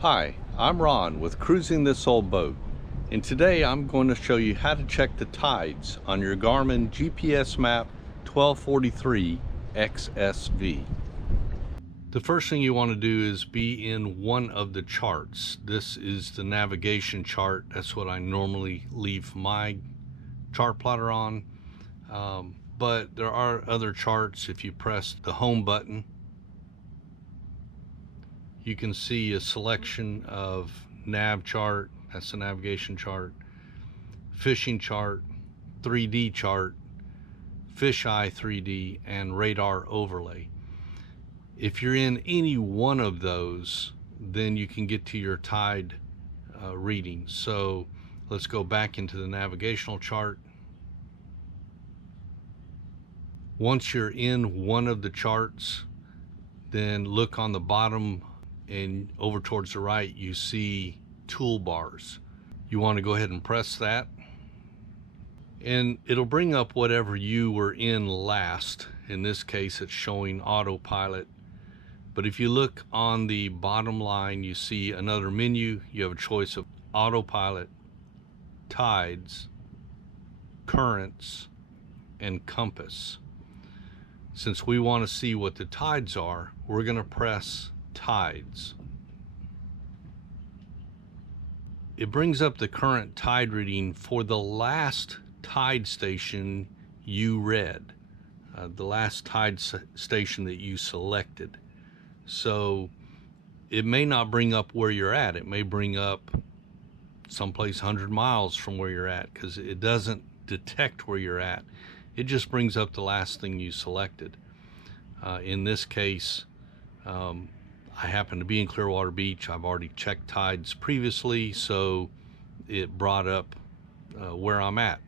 Hi, I'm Ron with Cruising This Old Boat, and today I'm going to show you how to check the tides on your Garmin GPSMap 1243 XSV. The first thing you want to do is be in one of the charts. This is the navigation chart. That's what I normally leave my chart plotter on, but there are other charts. If you press the home button, you can see a selection of nav chart, that's the navigation chart, fishing chart, 3D chart, fisheye 3D, and radar overlay. If you're in any one of those, then you can get to your tide reading. So let's go back into the navigational chart. Once you're in one of the charts, then look on the bottom and over towards the right, you see toolbars. You want to go ahead and press that, and it'll bring up whatever you were in last. In this case, it's showing autopilot. But if you look on the bottom line, you see another menu. You have a choice of autopilot, tides, currents, and compass. Since we want to see what the tides are, we're going to press tides. It brings up the current tide reading for the last tide station you read, the last tide station that you selected. So it may not bring up where you're at. It may bring up someplace 100 miles from where you're at, because it doesn't detect where you're at. It just brings up the last thing you selected. In this case, I happen to be in Clearwater Beach. I've already checked tides previously, so it brought up where I'm at.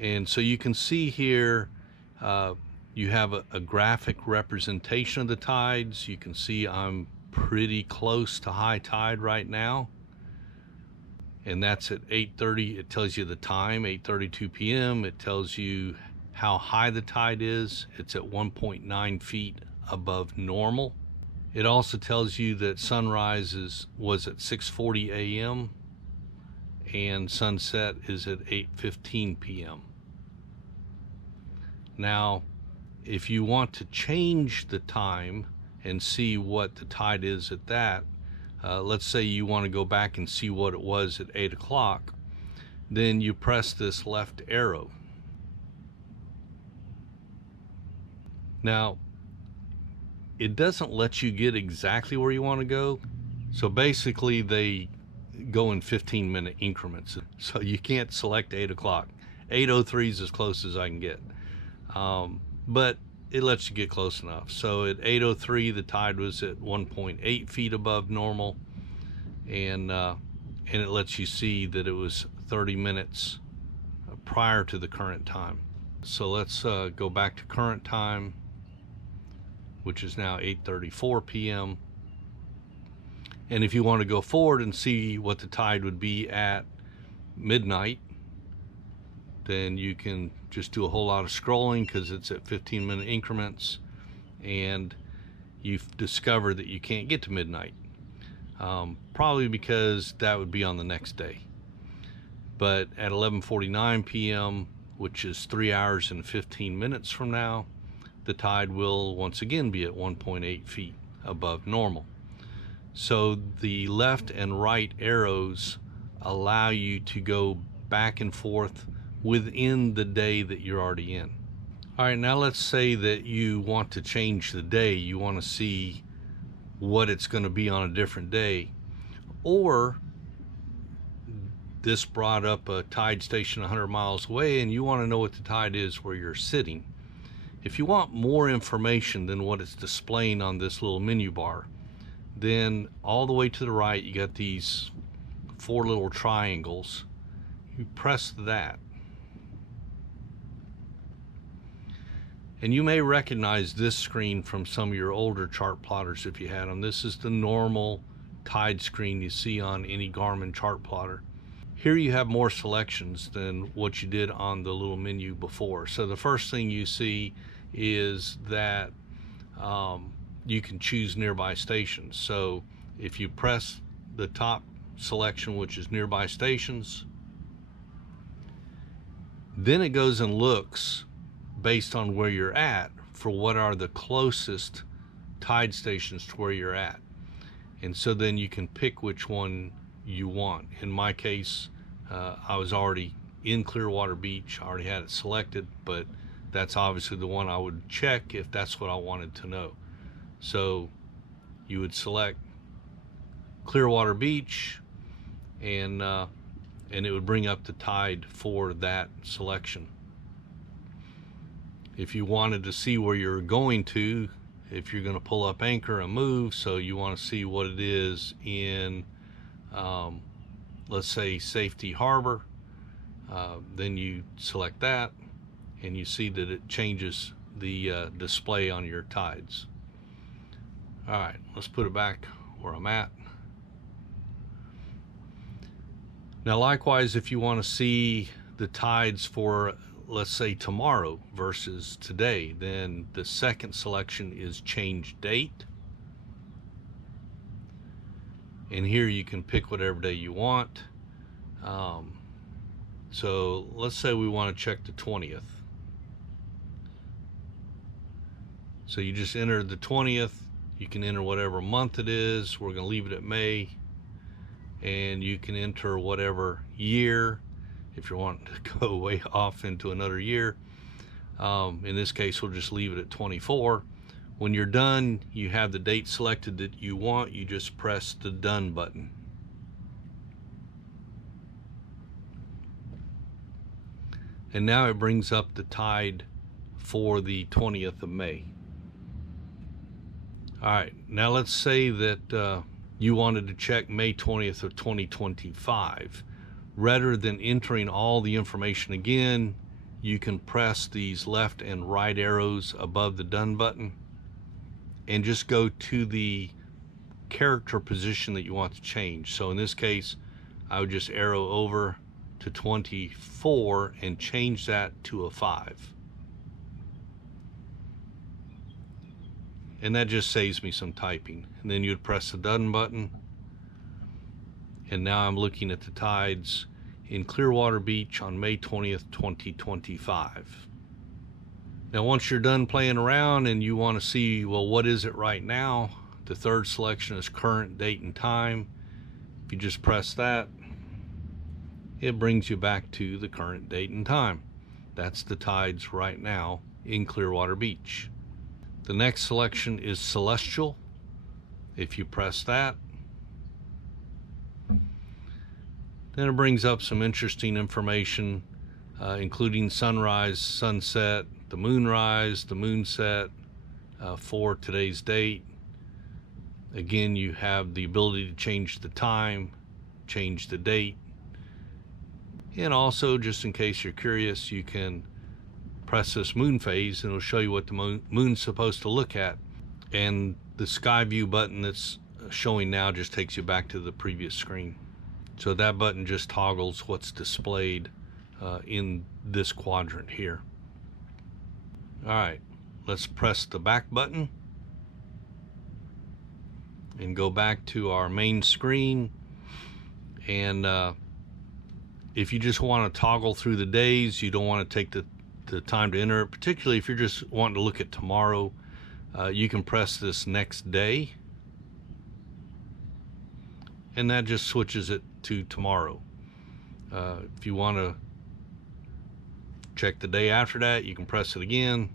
And so you can see here, you have a graphic representation of the tides. You can see I'm pretty close to high tide right now. And that's at 8:30. It tells you the time, 8:32 p.m. It tells you how high the tide is. It's at 1.9 feet above normal. It also tells you that sunrise was at 6:40 a.m. and sunset is at 8:15 p.m. Now, if you want to change the time and see what the tide is at that, let's say you want to go back and see what it was at 8 o'clock, then you press this left arrow. Now, it doesn't let you get exactly where you want to go. So basically they go in 15-minute increments. So you can't select 8 o'clock. 8:03 is as close as I can get. But it lets you get close enough. So at 8:03, the tide was at 1.8 feet above normal. And it lets you see that it was 30 minutes prior to the current time. So let's go back to current time, which is now 8:34 p.m. And if you want to go forward and see what the tide would be at midnight, then you can just do a whole lot of scrolling, because it's at 15-minute increments, and you've discovered that you can't get to midnight. Probably because that would be on the next day. But at 11:49 p.m., which is 3 hours and 15 minutes from now, the tide will once again be at 1.8 feet above normal. So the left and right arrows allow you to go back and forth within the day that you're already in. All right, now let's say that you want to change the day. You want to see what it's going to be on a different day. Or this brought up a tide station 100 miles away, and you want to know what the tide is where you're sitting. If you want more information than what it's displaying on this little menu bar, then all the way to the right, you got these 4 little triangles. You press that. And you may recognize this screen from some of your older chart plotters if you had them. This is the normal tide screen you see on any Garmin chart plotter. Here you have more selections than what you did on the little menu before. So the first thing you see is that you can choose nearby stations. So If you press the top selection, which is nearby stations, then it goes and looks based on where you're at for what are the closest tide stations to where you're at. And so then you can pick which one you want. In my case, I was already in Clearwater Beach. I already had it selected, but that's obviously the one I would check if that's what I wanted to know. So you would select Clearwater Beach, and it would bring up the tide for that selection. If you wanted to see where you're going to, if you're going to pull up anchor and move, so you want to see what it is in, let's say, Safety Harbor, then you select that, and you see that it changes the display on your tides. All right, let's put it back where I'm at. Now, likewise, if you want to see the tides for, let's say, tomorrow versus today, then the second selection is change date. And here you can pick whatever day you want. So let's say we want to check the 20th. So you just enter the 20th. You can enter whatever month it is. We're going to leave it at May. And you can enter whatever year if you're wanting to go way off into another year. In this case, we'll just leave it at 24. When you're done, you have the date selected that you want. You just press the done button. And now it brings up the tide for the 20th of May. All right, now let's say that you wanted to check May 20th of 2025. Rather than entering all the information again, you can press these left and right arrows above the done button and just go to the character position that you want to change. So in this case, I would just arrow over to 24 and change that to a 5. And that just saves me some typing. And then you'd press the done button. And now I'm looking at the tides in Clearwater Beach on May 20th, 2025. Now, once you're done playing around and you want to see, well, what is it right now? The third selection is current date and time. If you just press that, it brings you back to the current date and time. That's the tides right now in Clearwater Beach. The next selection is celestial. If you press that, then it brings up some interesting information, including sunrise, sunset, the moonrise, the moonset for today's date. Again, you have the ability to change the time, change the date, and also, just in case you're curious, you can press this moon phase and it'll show you what the moon's supposed to look at. And the sky view button that's showing now just takes you back to the previous screen. So that button just toggles what's displayed in this quadrant here. All right, let's press the back button and go back to our main screen. And if you just want to toggle through the days, you don't want to take the time to enter it, particularly if you're just wanting to look at tomorrow, you can press this next day, and that just switches it to tomorrow. If you want to check the day after that, you can press it again,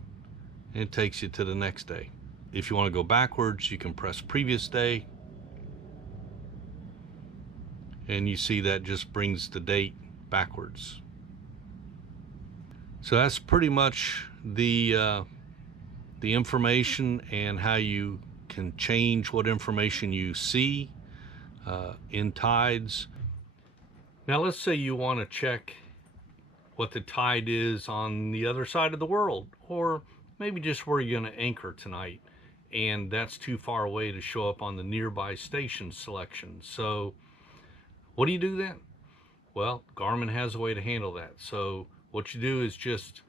and it takes you to the next day. If you want to go backwards, you can press previous day, and you see that just brings the date backwards. So that's pretty much the information and how you can change what information you see in tides. Now let's say you want to check what the tide is on the other side of the world, or maybe just where you're going to anchor tonight, and that's too far away to show up on the nearby station selection. So what do you do then? Well, Garmin has a way to handle that. So what you do is just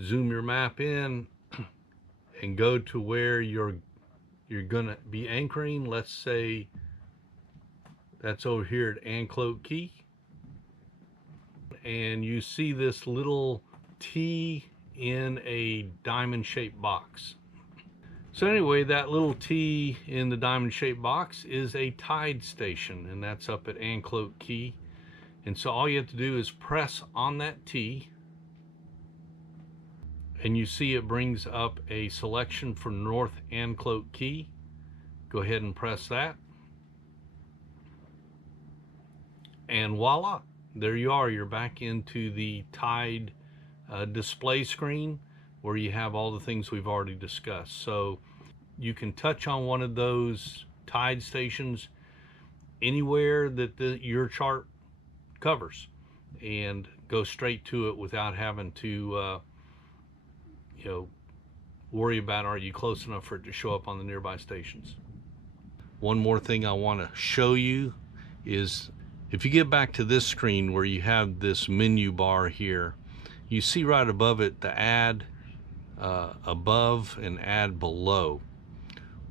zoom your map in and go to where your you're gonna be anchoring. Let's say that's over here at Anclote Key, and you see this little T in a diamond shaped box. So anyway, that little T in the diamond shaped box is a tide station, and that's up at Anclote Key. And so all you have to do is press on that T, and you see it brings up a selection for North Anclote Key. Go ahead and press that, and voila, there you are. You're back into the tide display screen where you have all the things we've already discussed. So you can touch on one of those tide stations anywhere that your chart covers and go straight to it without having to worry about, are you close enough for it to show up on the nearby stations. One more thing I want to show you is, if you get back to this screen where you have this menu bar here, you see right above it the add above and add below.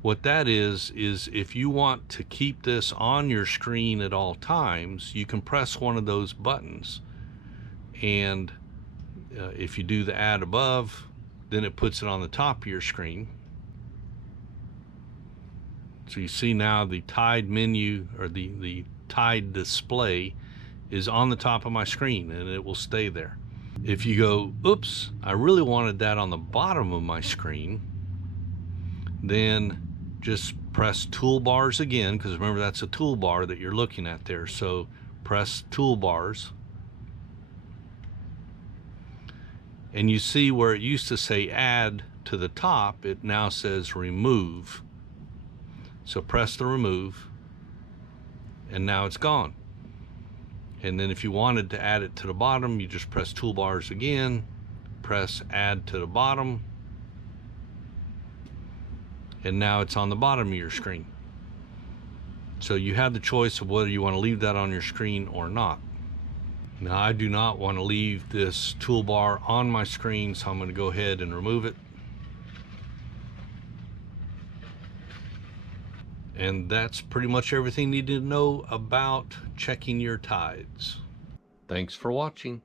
What that is if you want to keep this on your screen at all times, you can press one of those buttons, and if you do the add above, then it puts it on the top of your screen. So you see now the tide menu, or the tide display, is on the top of my screen, and it will stay there. If you go, oops, I really wanted that on the bottom of my screen, then just press toolbars again, because remember that's a toolbar that you're looking at there. So press toolbars, and you see where it used to say add to the top, it now says remove. So press the remove, and now it's gone. And then if you wanted to add it to the bottom, you just press toolbars again, press add to the bottom, and now it's on the bottom of your screen. So you have the choice of whether you want to leave that on your screen or not. Now I do not want to leave this toolbar on my screen, so I'm going to go ahead and remove it. And that's pretty much everything you need to know about checking your tides. Thanks for watching.